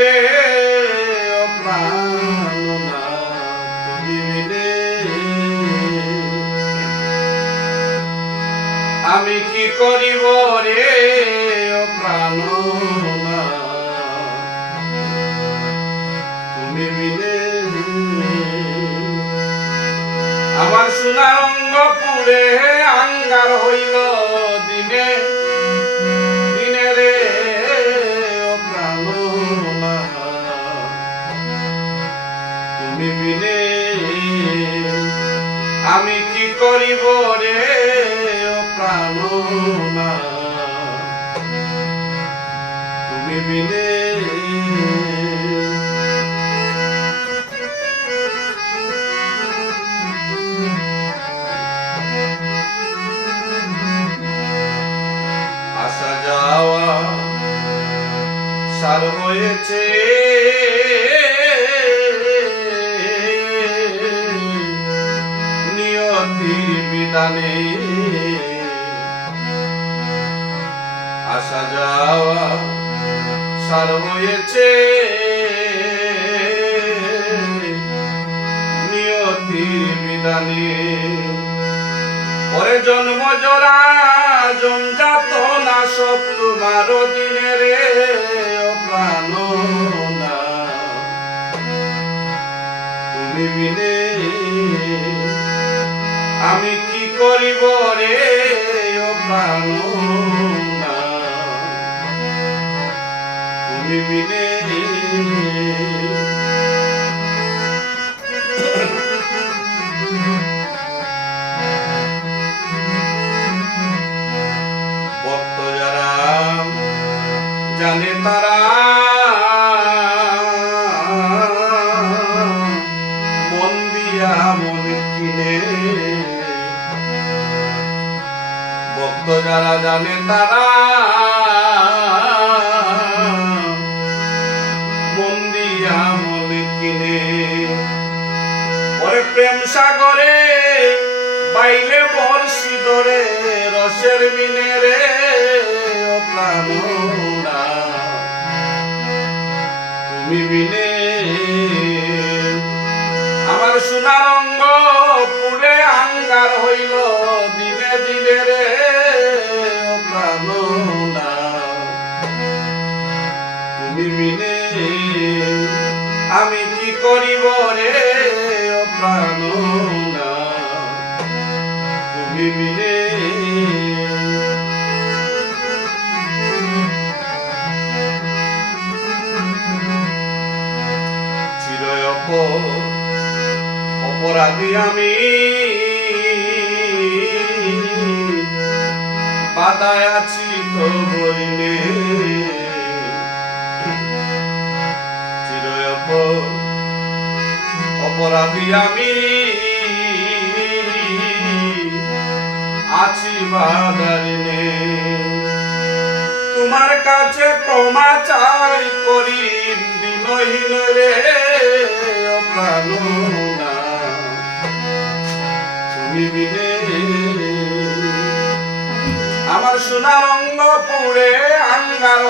রে ও প্রাণনাথ তুমি বিনে আমি কি করিব রে ও প্রাণনাথ তুমি বিনে আমার সোনার অঙ্গ পুড়ে আঙ্গার হইল দিনে দিনে রে ও প্রাণনাথ তুমি বিনে আমি কি করিব রে ও প্রাণনাথ তুমি বিনে আসা যাওয়া সার হয়েছে নিয়তির বিধানে আসা যাওয়া সার হয়েছে নিয়তির বিধানে পরে জন্ম জরা জমজাত না সব তোমার দিনে রে ও প্রাণনাথ তুমি বিনে আমি কি করিব রে ও প্রাণনাথ তুমি বিনে জানে তারা মন দিয়া মন কিনে ভক্ত যারা জানে তারা মন দিয়া মন কিনে পরে প্রেম সাগরে বাইলে বর্ষি ধরে রসের মিনে রে ও প্রাণনাথ তুমি বিনে আমার সোনার অঙ্গ পুড়ে আঙ্গার হইল দিনে দিনে রে ও প্রাণনাথ তুমি বিনে আমি কি করিব রে ও প্রাণনাথ তুমি বিনে অপরাধী আমি বাধায় আছি তো বইনে চিরয়প অপরাধী আমি আছি বাধারিনে তোমার কাছে ক্ষমা চাই করি দিনহীন রে ও প্রাণনাথ তুমি বিনে আমার সোনার অঙ্গ পুড়ে আঙ্গার